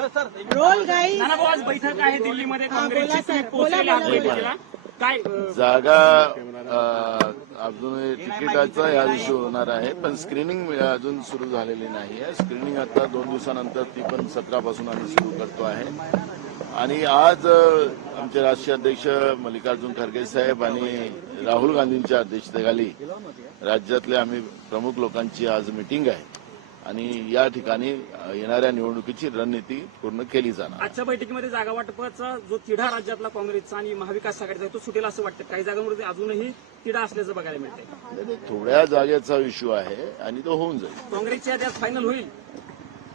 Role guys. नाना भाऊ, आज बैठक आहे दिल्लीमध्ये काँग्रेसची, तुम्ही पोहोचलेले आहात बैठकीला. काय जागा अजून तिकिटाचा या दिवशी होणार आहे, पण स्क्रीनिंग अजून सुरू झालेली नाही आहे. स्क्रीनिंग आता 2 दिवसानंतर ती पण 17 पासून आम्ही सुरू करतो आहे. आणि आज आमचे राष्ट्रीय अध्यक्ष मल्लिकार्जुन खरगे साहेब आणि राहुल गांधींच्या अध्यक्षतेखाली राज्यातल्या आम्ही प्रमुख लोकांची आज मीटिंग आहे आणि या ठिकाणी येणाऱ्या निवडणुकीची रणनीती पूर्ण केली जाणार. आजच्या बैठकीमध्ये जागा वाटपाचा जो तिढा राज्यातला काँग्रेसचा आणि महाविकास आघाडीचा तो सुटेल असं वाटतं. काही जागांमध्ये अजूनही तिढा असल्याचं बघायला मिळतंय. थोड्या जागेचा इश्यू आहे आणि तो होऊन जाईल. काँग्रेसच्या यादी आज फायनल होईल.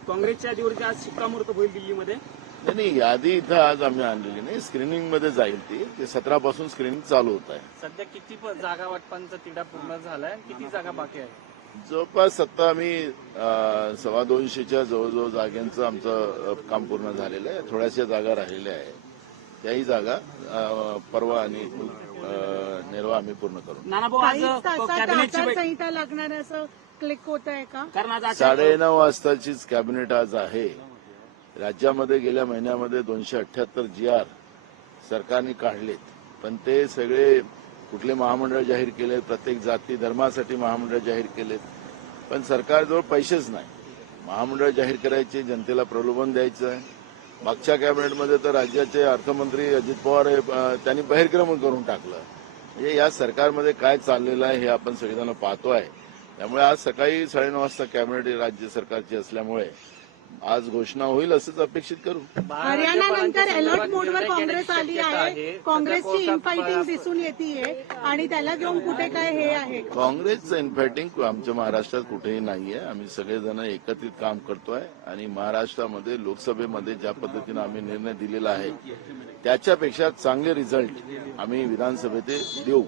काँग्रेसच्या यादीवरती आज शिक्कामोर्तब होईल दिल्लीमध्ये. नाही, यादी इथं आज आम्ही आणलेली नाही, स्क्रीनिंगमध्ये जाईल ती 17 पासून स्क्रीनिंग चालू होत आहे. सध्या किती जागा वाटपांचा तिढा पूर्ण झालाय, किती जागा बाकी आहे? जवळपास आता आम्ही 225च्या जवळजवळ जागांचं आमचं काम पूर्ण झालेलं आहे. थोड्याशा जागा राहिलेल्या आहेत, त्याही जागा परवा आणि नेरवा आम्ही पूर्ण करू. नाना भाऊ, आज कॅबिनेटची आचारसंहिता लागणार असं क्लिक होत आहे का? कारण आज 9:30 वाजताचीच कॅबिनेट आज आहे. राज्यामध्ये गेल्या महिन्यामध्ये 278 GR सरकारने काढलेत, पण ते सगळे कुठले महामंडळ जाहीर केले, प्रत्येक जाती धर्मासाठी महामंडळ जाहीर केलेत, पण सरकारजवळ पैसेच नाही. महामंडळ जाहीर करायचे, जनतेला प्रलोभन द्यायचं आहे. मागच्या कॅबिनेटमध्ये तर राज्याचे अर्थमंत्री अजित पवार त्यांनी बहिर्गमन करून टाकलं. म्हणजे या सरकारमध्ये काय चाललेलं आहे हे आपण सगळेजण पाहतो आहे. त्यामुळे आज सकाळी 9:30 वाजता कॅबिनेट राज्य सरकारची असल्यामुळे आज घोषणा होईल असंच अपेक्षित करू. हरियाणानंतर अलर्ट मोडवर काँग्रेस आली आहे. काँग्रेसची इनफायटिंग दिसून येते आणि त्याला घेऊन कुठे काय हे आहे? काँग्रेसचं इनफायटिंग आमच्या महाराष्ट्रात कुठेही नाहीये. आम्ही सगळेजण एकत्रित काम करतोय आणि महाराष्ट्रामध्ये लोकसभेमध्ये ज्या पद्धतीनं आम्ही निर्णय दिलेला आहे त्याच्यापेक्षा चांगले रिझल्ट आम्ही विधानसभेत देऊ.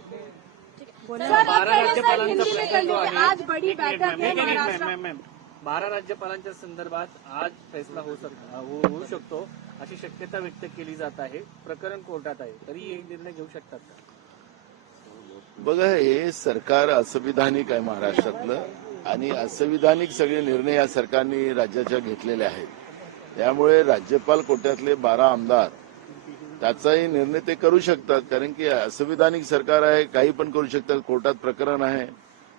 आज बडी बैठक है महाराष्ट्र. 12 राज्यपालांच्या संदर्भात आज फैसला होऊ शकतो अशी शक्यता व्यक्त केली जात आहे. प्रकरण कोर्टात आहे, तरी हे निर्णय घेऊ शकतात का? बघा, हे सरकार असंविधानिक आहे महाराष्ट्रातलं आणि असंविधानिक सगळे निर्णय या सरकारने राज्याच्या घेतलेले आहेत. त्यामुळे राज्यपाल कोट्यातले 12 आमदार त्याचाही निर्णय ते करू शकतात, कारण की असंविधानिक सरकार आहे, काही पण करू शकतात. कोर्टात प्रकरण आहे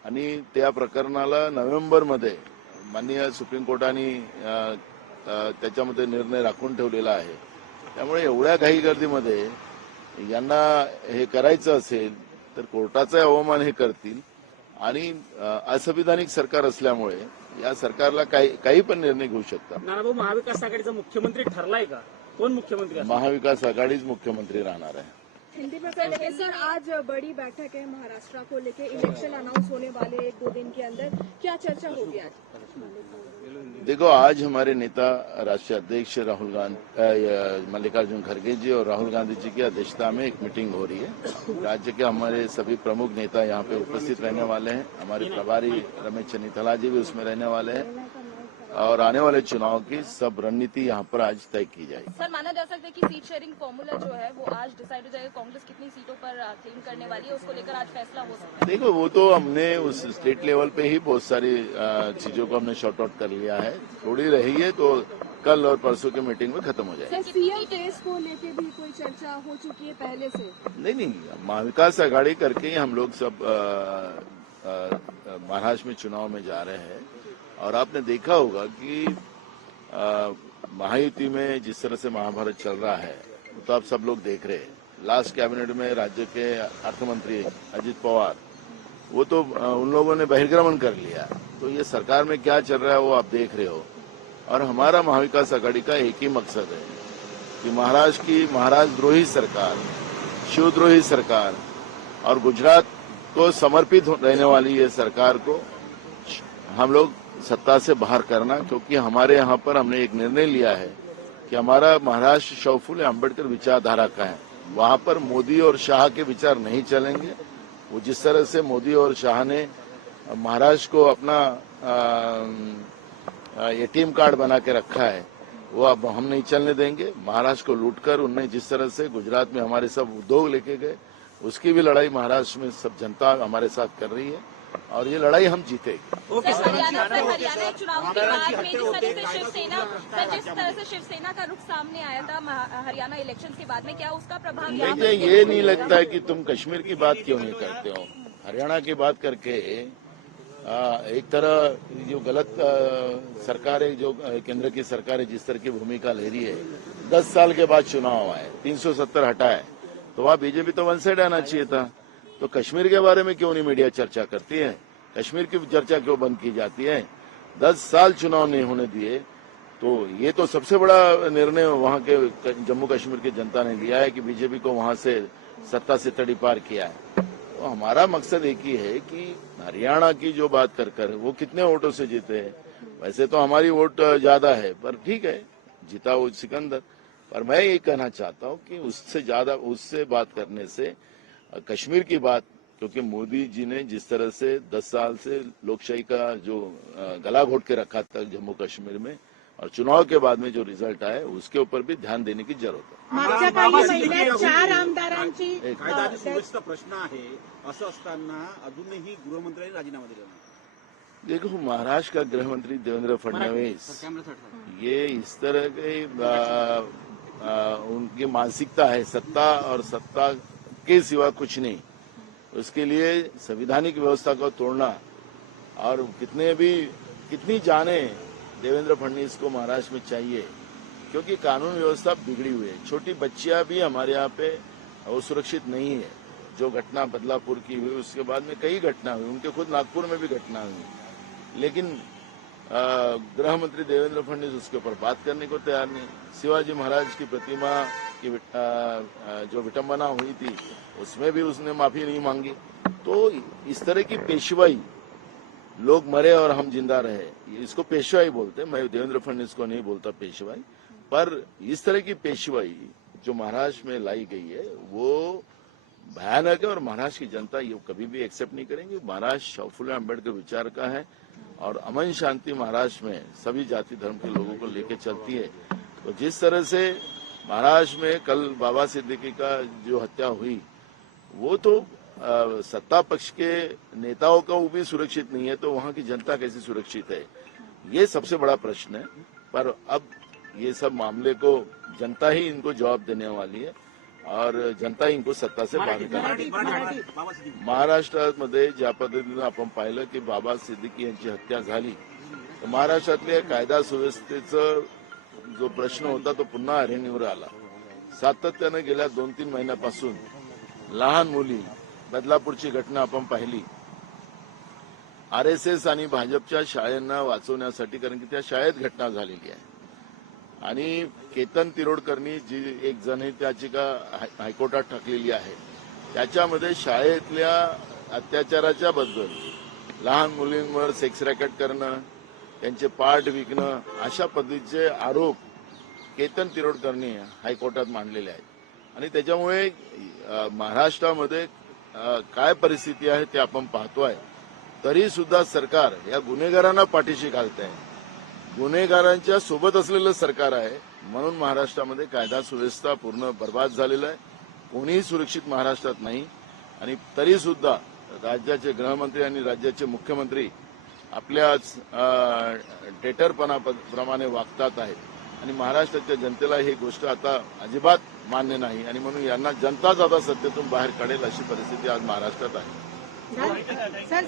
आणि त्या प्रकरणाला नोव्हेंबरमध्ये माननीय सुप्रीम कोर्टाने त्याच्यामध्ये निर्णय राखून ठेवलेला आहे. त्यामुळे एवढ्या घाई गर्दीमध्ये यांना हे करायचं असेल तर कोर्टाचा अवमान हे करतील आणि असंविधानिक सरकार असल्यामुळे या सरकारला काही पण निर्णय घेऊ शकतात. नाना भाऊ, महाविकास आघाडीचा मुख्यमंत्री ठरलाय का? कोण मुख्यमंत्री? महाविकास आघाडीच मुख्यमंत्री राहणार आहे. सर, आज बड़ी बैठक है महाराष्ट्र को लेके, इलेक्शन अनाउंस होने वाले 1-2 दिन के अंदर, क्या चर्चा होगी आज? देखो, आज हमारे नेता राष्ट्रीय अध्यक्ष राहुल गांधी मल्लिकार्जुन खरगे जी और राहुल गांधी जी की अध्यक्षता में एक मीटिंग हो रही है. राज्य के हमारे सभी प्रमुख नेता यहाँ पे उपस्थित रहने वाले हैं. हमारे प्रभारी रमेश चन्नीथला जी भी उसमें रहने वाले हैं और आने वाले चुनाव की सब रणनीति यहाँ पर आज तय की जाएगी. सर, माना जा सकता है कि सीट शेयरिंग फॉर्मूला जो है वो आज डिसाइड हो जाएगा. कांग्रेस कितनी सीटों पर क्लेम करने वाली है, उसको लेकर आज फैसला हो सकता है? देखो, वो तो हमने उस स्टेट लेवल पे ही बहुत सारी चीजों को हमने शॉर्ट आउट कर लिया है. थोड़ी रही है तो कल और परसों की मीटिंग में खत्म हो जाएगी. सीएम टेस्ट को लेकर भी कोई चर्चा हो चुकी है पहले से? नहीं, महाविकास आघाड़ी करके ही हम लोग सब महाराष्ट्र में चुनाव में जा रहे हैं. और आपने देखा होगा कि महायुति में जिस तरह से महाभारत चल रहा है तो आप सब लोग देख रहे हैं. लास्ट कैबिनेट में राज्य के अर्थमंत्री अजित पवार, वो तो उन लोगों ने बहिर्गमन कर लिया. तो ये सरकार में क्या चल रहा है वो आप देख रहे हो. और हमारा महाविकास आघाड़ी का एक ही मकसद है कि महाराष्ट्र की महाराष्ट्रद्रोही सरकार, शिवद्रोही सरकार और गुजरात को समर्पित रहने वाली ये सरकार को हम लोग सत्ता से बाहर करना. क्योंकि हमारे यहाँ पर हमने एक निर्णय लिया है कि हमारा महाराष्ट्र शौफुल अम्बेडकर विचारधारा का है. वहां पर मोदी और शाह के विचार नहीं चलेंगे. वो जिस तरह से मोदी और शाह ने महाराष्ट्र को अपना एटीएम कार्ड बना के रखा है, वो अब हम नहीं चलने देंगे. महाराष्ट्र को लूटकर उन्होंने जिस तरह से गुजरात में हमारे सब उद्योग लेके गए, उसकी भी लड़ाई महाराष्ट्र में सब जनता हमारे साथ कर रही है. और ये लड़ाई हम जीतेंगे। ओके सर, हरियाणा चुनाव के बाद में जिस तरह से शिवसेना का रुख सामने आया था हरियाणा इलेक्शन के बाद में, क्या उसका प्रभाव यहाँ मुझे ये नहीं लगता है कि तुम कश्मीर की बात क्यों नहीं करते हो। हरियाणा की बात करके एक तरह जो गलत सरकार है, जो केंद्र की सरकार है जिस तरह की भूमिका ले रही है, 10 साल के बाद चुनाव आए, 370 हटाए, तो वहाँ बीजेपी तो वन साइड आना चाहिए था। तो कश्मीर के बारे में क्यों नहीं मीडिया चर्चा करती है, कश्मीर की चर्चा क्यों बंद की जाती है। 10 साल चुनाव नहीं होने दिए, तो ये तो सबसे बड़ा निर्णय वहाँ के जम्मू कश्मीर की जनता ने लिया है कि बीजेपी को वहाँ से सत्ता से तड़ीपार किया है। तो हमारा मकसद एक ही है कि हरियाणा की जो बात कर वो कितने वोटों से जीते हैं। वैसे तो हमारी वोट ज्यादा है, पर ठीक है, जीता वो सिकंदर। पर मैं ये कहना चाहता हूँ कि उससे ज्यादा उससे बात करने से कश्मीर की बात, क्योंकि मोदी जी ने जिस तरह से 10 साल से लोकशाही का जो गला घोट के रखा था जम्मू कश्मीर में, और चुनाव के बाद में जो रिझल्ट आए उसके ऊपर भी ध्यान देने की जरूरत है। मागच्या काही महिन्यात 4 आमदारांची कायदा सुव्यवस्थेचा प्रश्न आहे, असं असताना अजूनही गृहमंत्र्यांनी राजीनामा दिला नाही। देखो, महाराष्ट्र का गृह मंत्री देवेंद्र फडणवीस ये इस तरह के उनकी मानसिकता है, सत्ता और सत्ता के सिवा कुछ नहीं। उसके लिए संवैधानिक व्यवस्था को तोड़ना, और कितनी जाने देवेंद्र फडणवीस को महाराष्ट्र में चाहिए, क्योंकि कानून व्यवस्था बिगड़ी हुई है। छोटी बच्चियां भी हमारे यहाँ पे वो सुरक्षित नहीं है। जो घटना बदलापुर की हुई, उसके बाद में कई घटना हुई, उनके खुद नागपुर में भी घटना हुई, लेकिन गृह मंत्री देवेंद्र फडणवीस उसके ऊपर बात करने को तैयार नहीं। शिवाजी महाराज की प्रतिमा की जो विटंबना हुई थी उसमें भी उसने माफी नहीं मांगी। तो इस तरह की पेशवाई, लोग मरे और हम जिंदा रहे, इसको पेशवाई बोलते हैं। मैं देवेंद्र फडणवीस को नहीं बोलता पेशवाई, पर इस तरह की पेशवाई जो महाराष्ट्र में लाई गई है वो भयानक है, और महाराष्ट्र की जनता ये कभी भी एक्सेप्ट नहीं करेंगे। महाराष्ट्र फुले अम्बेडकर विचार का है, और अमन शांति महाराष्ट्र में सभी जाति धर्म के लोगों को लेकर चलती है। तो जिस तरह से महाराष्ट्र में कल बाबा सिद्दीकी का जो हत्या हुई, वो तो सत्ता पक्ष के नेताओं का वो भी सुरक्षित नहीं है, तो वहां की जनता कैसे सुरक्षित है, ये सबसे बड़ा प्रश्न है। पर अब ये सब मामले को जनता ही इनको जवाब देने वाली है, और जनता इनको सत्ता से बाहर निकालेगी। महाराष्ट्रामध्ये ज्या पद्धतीनं आपण पाहिलं की बाबा सिद्दीकी यांची हत्या झाली, तर महाराष्ट्रातल्या कायदा सुव्यवस्थेचा जो प्रश्न होता तो पुन्हा ऐरणीवर आला। सातत्यानं गेल्या 2-3 महिन्यापासून लहान मुली, बदलापूरची घटना आपण पाहिली, आरएसएस आणि भाजपच्या शाळांना वाचवण्यासाठी, कारण की त्या शाळेत घटना झालेली आहे, आणि केतन तिरोडकरनी जी एक जनहित याचिका हायकोर्टात टाकलेली आहे, त्याच्यामध्ये शाळेतल्या अत्याचाराच्या बद्दल, लहान मुलींवर सेक्स रॅकेट करणं, त्यांचे पार्ट विकणं, अशा पद्धतीचे आरोप केतन तिरोडकरनी हायकोर्टात मांडलेले आहेत। आणि त्याच्यामुळे महाराष्ट्रामध्ये काय परिस्थिती आहे ते आपण पाहतोय। तरी सुद्धा सरकार या गुन्हेगारांना पाठीशी घालत आहे, गुन्हेगारांच्या सोबत असलेलं सरकार आहे, म्हणून महाराष्ट्रामध्ये कायदा सुव्यवस्था पूर्ण बर्बाद झालेला आहे। कोणीही सुरक्षित महाराष्ट्रात नाही, आणि तरी सुद्धा राज्याचे गृहमंत्री आणि राज्याचे मुख्यमंत्री आपल्याच टेटरपणाप्रमाणे वागतात आहेत, आणि महाराष्ट्राच्या जनतेला ही गोष्ट आता अजिबात मान्य नाही, आणि म्हणून यांना जनताच आता सत्तेतून बाहेर काढेल अशी परिस्थिती आज महाराष्ट्रात आहे। सर